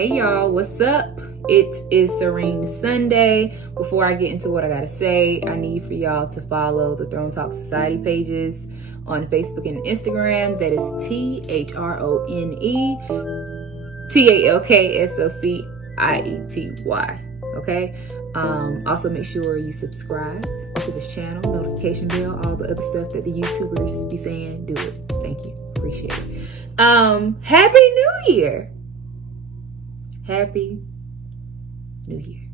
Hey y'all, what's up? It is Serene Sunday. Before I get into what I gotta say, I need for y'all to follow the Throne Talk Society pages on Facebook and Instagram. That is THRONE-TALKSOCIETY. Okay. Also make sure you subscribe to this channel, notification bell, all the other stuff that the YouTubers be saying. Do it. Thank you. Appreciate it. Happy New Year. Happy New Year.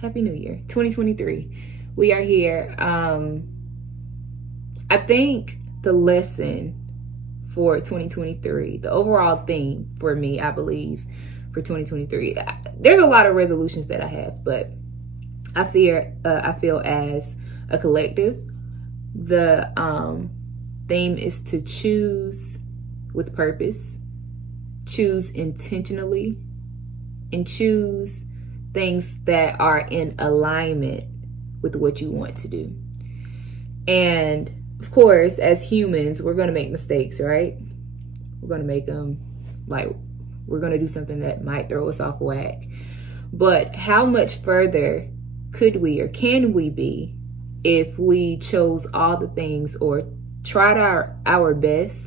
Happy New Year. 2023. We are here. I think the lesson for 2023, the overall theme for me, I believe, for 2023, there's a lot of resolutions that I have, but I feel as a collective, the theme is to choose with purpose, choose intentionally, and choose things that are in alignment with what you want to do. And of course, as humans, we're going to make mistakes, right? We're going to make them, like, we're going to do something that might throw us off whack. But how much further could we or can we be if we chose all the things or tried our best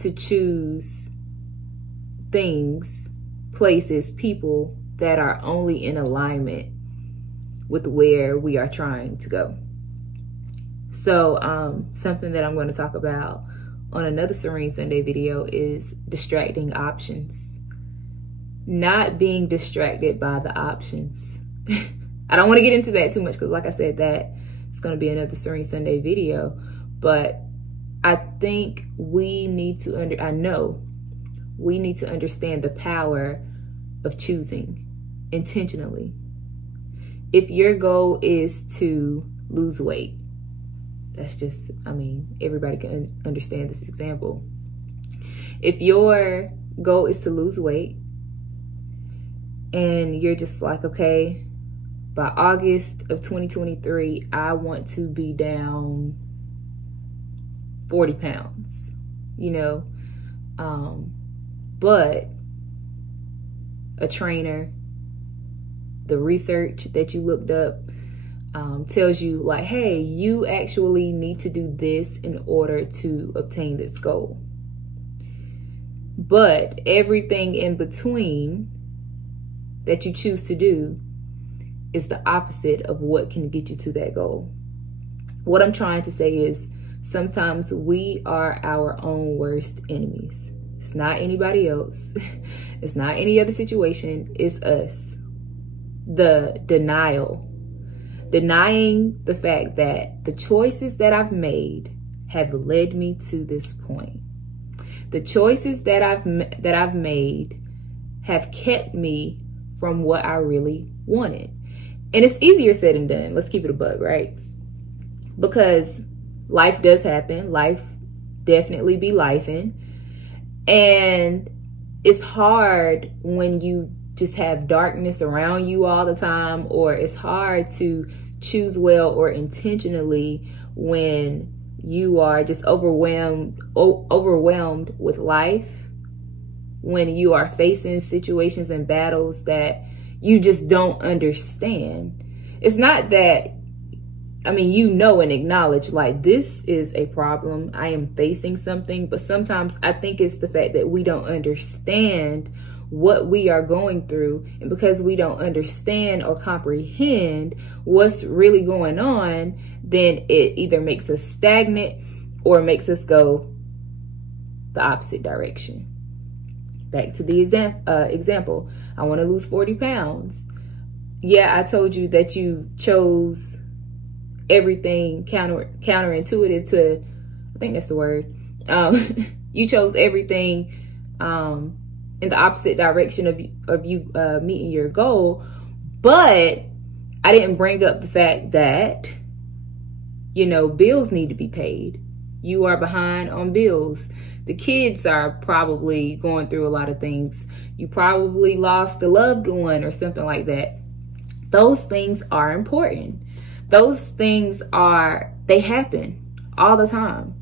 to choose things, places, people that are only in alignment with where we are trying to go? So something that I'm going to talk about on another Serene Sunday video is distracting options. Not being distracted by the options. I don't want to get into that too much because, like I said, that it's going to be another Serene Sunday video. But I think we need to I know we need to understand the power of choosing intentionally. If your goal is to lose weight, that's just, I mean, everybody can understand this example. If your goal is to lose weight and you're just like, okay, by August of 2023, I want to be down 40 pounds, you know, but a trainer, the research that you looked up tells you like, hey, you actually need to do this in order to obtain this goal. But everything in between that you choose to do is the opposite of what can get you to that goal. What I'm trying to say is sometimes we are our own worst enemies. It's not anybody else. It's not any other situation. It's us. The denying the fact that the choices that I've made have led me to this point. The choices that I've made have kept me from what I really wanted. And it's easier said than done. Let's keep it a bug, right? Because life does happen. Life definitely be lifing. And it's hard when you just have darkness around you all the time, or it's hard to choose well or intentionally when you are just overwhelmed with life, when you are facing situations and battles that you just don't understand. It's not that, I mean, you know and acknowledge like this is a problem, I am facing something, but sometimes I think it's the fact that we don't understand what we are going through, and because we don't understand or comprehend what's really going on, then it either makes us stagnant or makes us go the opposite direction. Back to the example, I want to lose 40 pounds. Yeah, I told you that you chose everything counterintuitive to, I think that's the word. You chose everything in the opposite direction of you meeting your goal, but I didn't bring up the fact that, you know, bills need to be paid. You are behind on bills. The kids are probably going through a lot of things. You probably lost a loved one or something like that. Those things are important. Those things they happen all the time.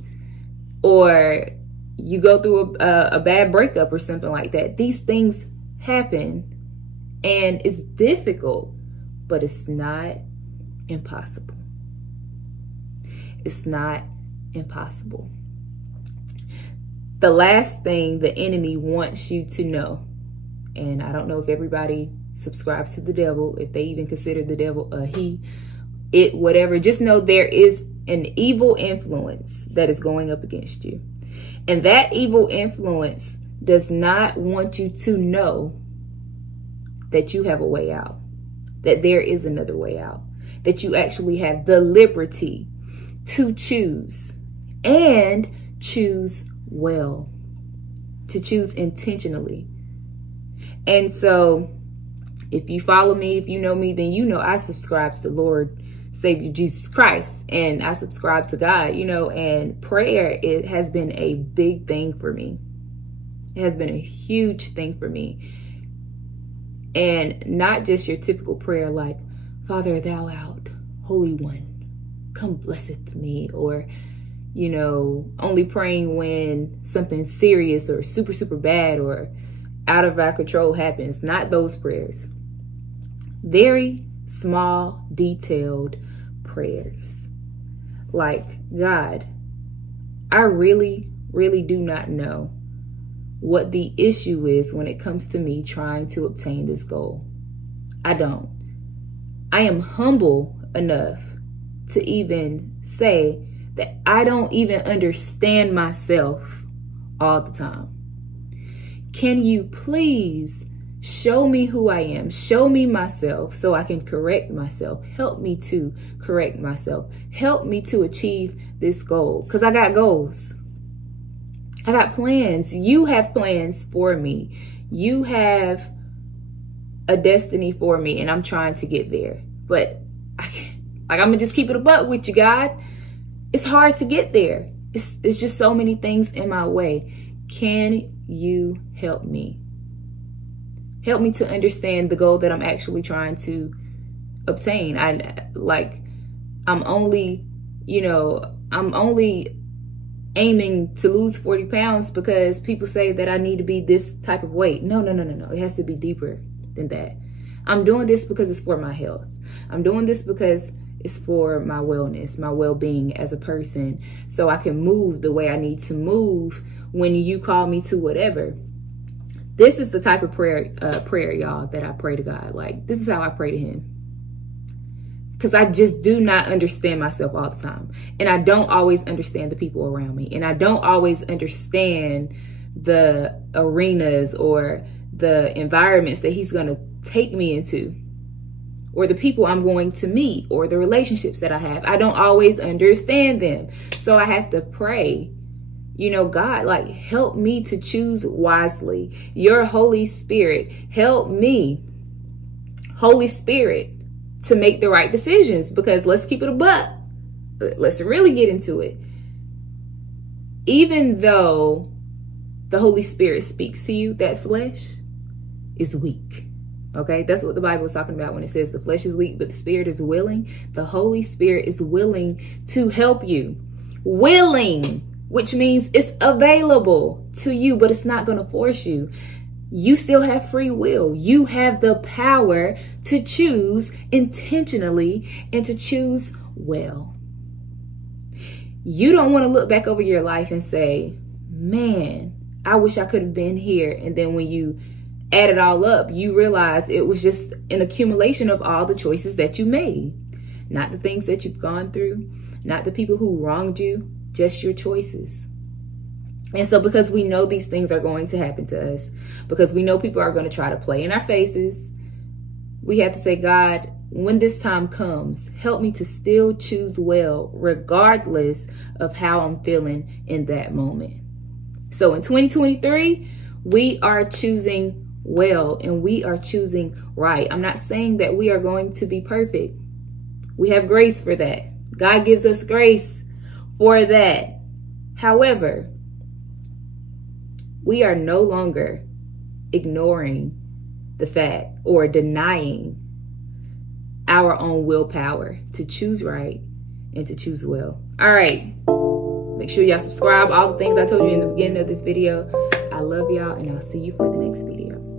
Or you go through a bad breakup or something like that. These things happen, and it's difficult, but it's not impossible. It's not impossible. The last thing the enemy wants you to know, and I don't know if everybody subscribes to the devil, if they even consider the devil a he, it, whatever, just know there is an evil influence that is going up against you. And that evil influence does not want you to know that you have a way out, that there is another way out, that you actually have the liberty to choose, and choose well, to choose intentionally. And so if you follow me, if you know me, then you know I subscribe to the Lord Savior Jesus Christ, and I subscribe to God, you know, and prayer, it has been a big thing for me. It has been a huge thing for me. And not just your typical prayer like, Father, thou art Holy One, come blesseth me, or, you know, only praying when something serious or super, super bad or out of our control happens. Not those prayers. Very small, detailed prayers. Like, God, I really, really do not know what the issue is when it comes to me trying to obtain this goal. I don't. I am humble enough to even say that I don't even understand myself all the time. Can you please show me who I am? Show me myself so I can correct myself. Help me to correct myself. Help me to achieve this goal, because I got goals. I got plans. You have plans for me. You have a destiny for me, and I'm trying to get there. But I'm gonna just keep it a buck with you, God. It's hard to get there. It's just so many things in my way. Can you help me? Help me to understand the goal that I'm actually trying to obtain. I'm only aiming to lose 40 pounds because people say that I need to be this type of weight. No. It has to be deeper than that. I'm doing this because it's for my health. I'm doing this because it's for my wellness, my well-being as a person, so I can move the way I need to move when you call me to whatever. This is the type of prayer, y'all, that I pray to God. Like, this is how I pray to him. Because I just do not understand myself all the time. And I don't always understand the people around me. And I don't always understand the arenas or the environments that he's going to take me into, or the people I'm going to meet, or the relationships that I have. I don't always understand them. So I have to pray, God, like, help me to choose wisely. Your Holy Spirit, help me, Holy Spirit, to make the right decisions. Because let's keep it a buck. Let's really get into it. Even though the Holy Spirit speaks to you, that flesh is weak. Okay, that's what the Bible is talking about when it says the flesh is weak, but the spirit is willing. The Holy Spirit is willing to help you. Willing, which means it's available to you, but it's not going to force you. You still have free will. You have the power to choose intentionally and to choose well. You don't want to look back over your life and say, man, I wish I could have been here. And then when you add it all up, you realize it was just an accumulation of all the choices that you made. Not the things that you've gone through, not the people who wronged you, just your choices. And so because we know these things are going to happen to us, because we know people are going to try to play in our faces, we have to say, God, when this time comes, help me to still choose well, regardless of how I'm feeling in that moment. So in 2023, we are choosing well, and we are choosing right. I'm not saying that we are going to be perfect. We have grace for that. God gives us grace for that. However, we are no longer ignoring the fact or denying our own willpower to choose right and to choose well. All right. Make sure y'all subscribe. All the things I told you in the beginning of this video. I love y'all, and I'll see you for the next video.